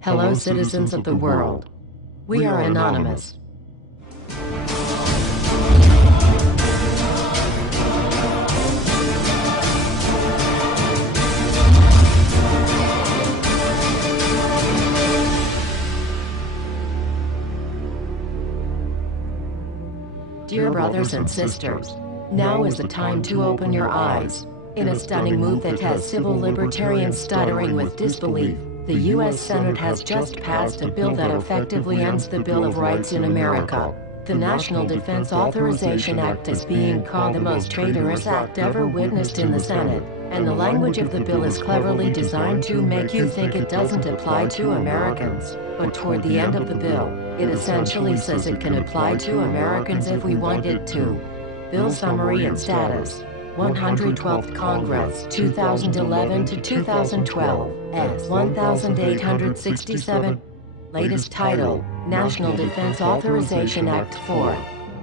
Hello, citizens of the world. We are anonymous. Dear brothers and sisters, now is the time to open your eyes. In a stunning move that has civil libertarians stuttering with disbelief, the U.S. Senate has just passed a bill that effectively ends the Bill of Rights in America. The National Defense Authorization Act is being called the most traitorous act ever witnessed in the Senate, and the language of the bill is cleverly designed to make you think it doesn't apply to Americans. But toward the end of the bill, it essentially says it can apply to Americans if we want it to. Bill summary and status. 112th Congress, 2011 to 2012, S. 1867. Latest title, National Defense Authorization Act 4.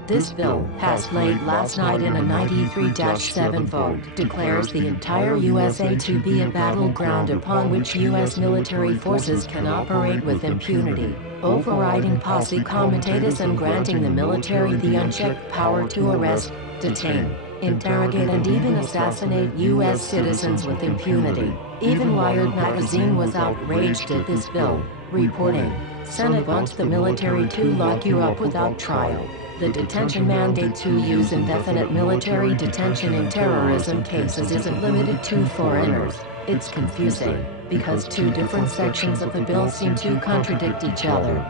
This bill, passed late last night in a 93-7 vote, declares the entire USA to be a battleground upon which U.S. military forces can operate with impunity, overriding posse comitatus and granting the military the unchecked power to arrest, detain, interrogate and even assassinate U.S. citizens with impunity. Even Wired magazine was outraged at this bill, reporting, Senate wants the military to lock you up without trial. The detention mandate to use indefinite military detention in terrorism cases isn't limited to foreigners. It's confusing, because two different sections of the bill seem to contradict each other.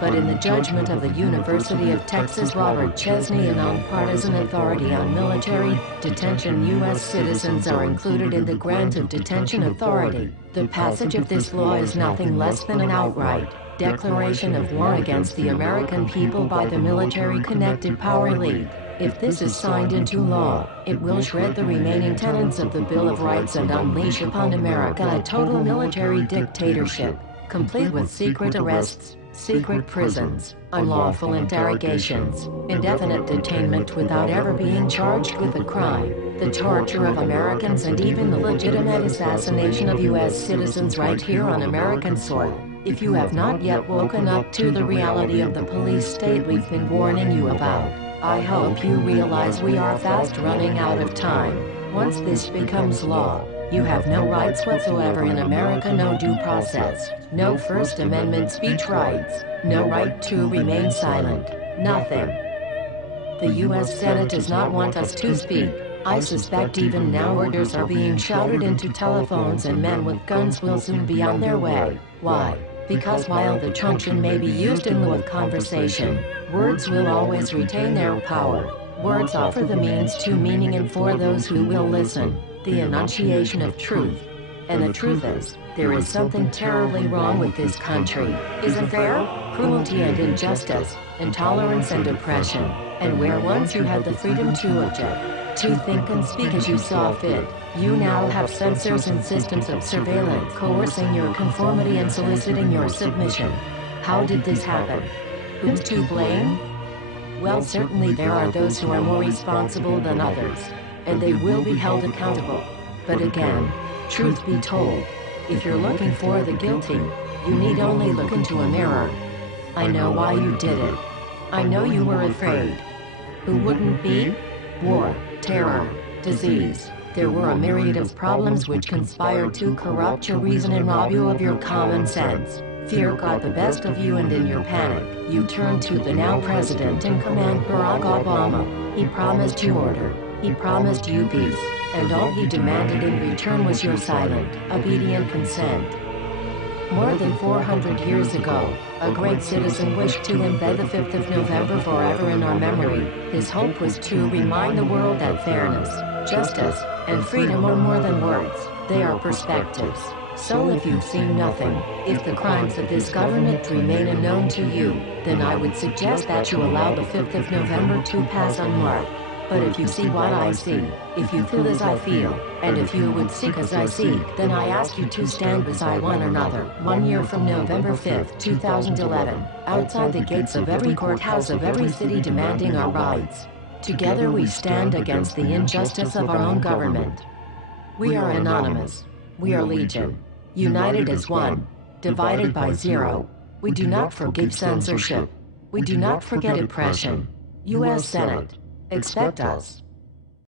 But in the judgment of the University of Texas Robert Chesney, a nonpartisan authority on military detention, U.S. citizens are included in the grant of detention authority. The passage of this law is nothing less than an outright declaration of war against the American people by the military-connected power league. If this is signed into law, it will shred the remaining tenets of the Bill of Rights and unleash upon America a total military dictatorship, complete with secret arrests, secret prisons, unlawful interrogations, indefinite detainment without ever being charged with a crime, the torture of Americans and even the legitimate assassination of U.S. citizens right here on American soil. If you have not yet woken up to the reality of the police state we've been warning you about, I hope you realize we are fast running out of time. Once this becomes law, you have no rights whatsoever in America, no due process, no First Amendment speech rights, no right to remain silent, nothing. The U.S. Senate does not want us to speak. I suspect even now orders are being shouted into telephones and men with guns will soon be on their way. Why? Because while the truncheon may be used in lieu of conversation, words will always retain their power. Words offer the means to meaning and for those who will listen, the enunciation of truth. And the truth is, there is something terribly wrong with this country, isn't there? Cruelty and injustice, intolerance and oppression, and where once you had the freedom to object, to think and speak as you saw fit, you now have censors and systems of surveillance coercing your conformity and soliciting your submission. How did this happen? Who's to blame? Well, certainly there are those who are more responsible than others, and they will be held accountable. But again, truth be told, if you're looking for the guilty, you need only look into a mirror. I know why you did it. I know you were afraid. Who wouldn't be? War, terror, disease. There were a myriad of problems which conspired to corrupt your reason and rob you of your common sense. Fear got the best of you, and in your panic, you turned to the now president in command, Barack Obama. He promised you order. He promised you peace. And all he demanded in return was your silent, obedient consent. More than 400 years ago, a great citizen wished to embed the 5th of November forever in our memory. His hope was to remind the world that fairness, justice, and freedom are more than words, they are perspectives. So if you've seen nothing, if the crimes of this government remain unknown to you, then I would suggest that you allow the 5th of November to pass unmarked. But if you see what I see, if you feel as I feel, and if you would seek as I seek, then I ask you to stand beside one another, 1 year from November 5th, 2011, outside the gates of every courthouse of every city demanding our rights. Together we stand against the injustice of our own government. We are anonymous. We are legion. United as one. divided by 0. We do not forgive censorship. We do not forget oppression. U.S. Senate. Expect us.